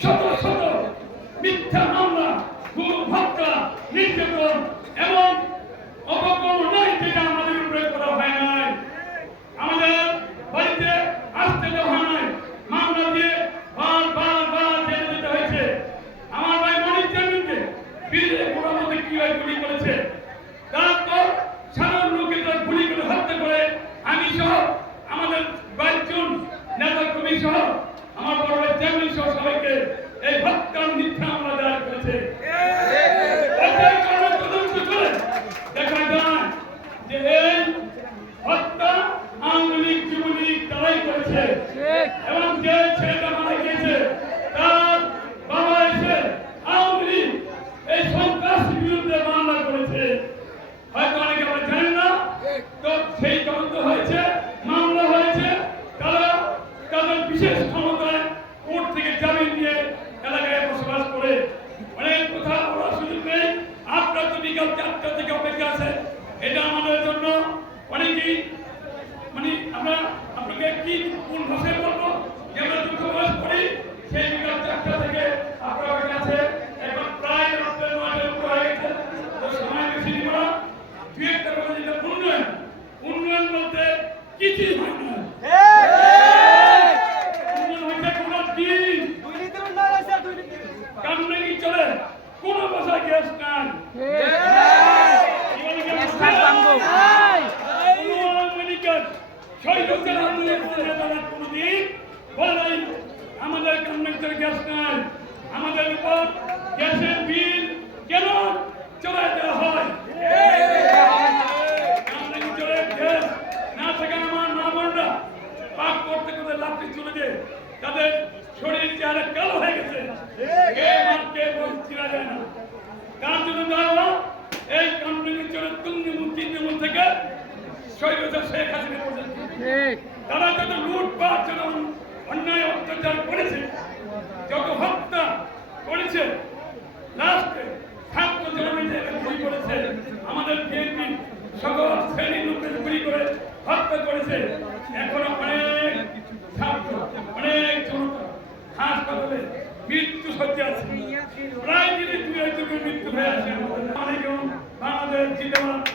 শত শত মিথ্যা মামলা heute শহীদদের আন্দোলন নেতারা কোনদিন বলেন আমাদের কন্ডাক্টর গ্যাস নাই। আমাদের উপর গ্যাসের বিল কেন চলে দেওয়া হয়? গ্যাস না থাকা আমার মা বোনরা পাক করতে করতে লাফটি চলে তাদের শরীর চেহারা কালো হয়ে গেছে। কে মাঠ কে বোন চিরা যায় না। তার জন্য এই কন্ডাক্টর তুঙ্গি মুক্তি থেকে শৈবতা শেখ হাসিনা তারা যত লুটপাট, যত অন্যায়, অত্যাচার করেছে, যত হত্যা করেছে, লাস্টে আমাদের বিএনপি সকল শ্রেণির লোকদের গুলি করে হত্যা করেছে। এখনও অনেক ছাত্র, অনেক জনতা হাসপাতালে মৃত্যু সত্যি আছে। প্রায় দিনে দু একজনের মৃত্যু হয়ে আছে আমাদের। অনেকজন বাংলাদেশ জিন্দাবাদ।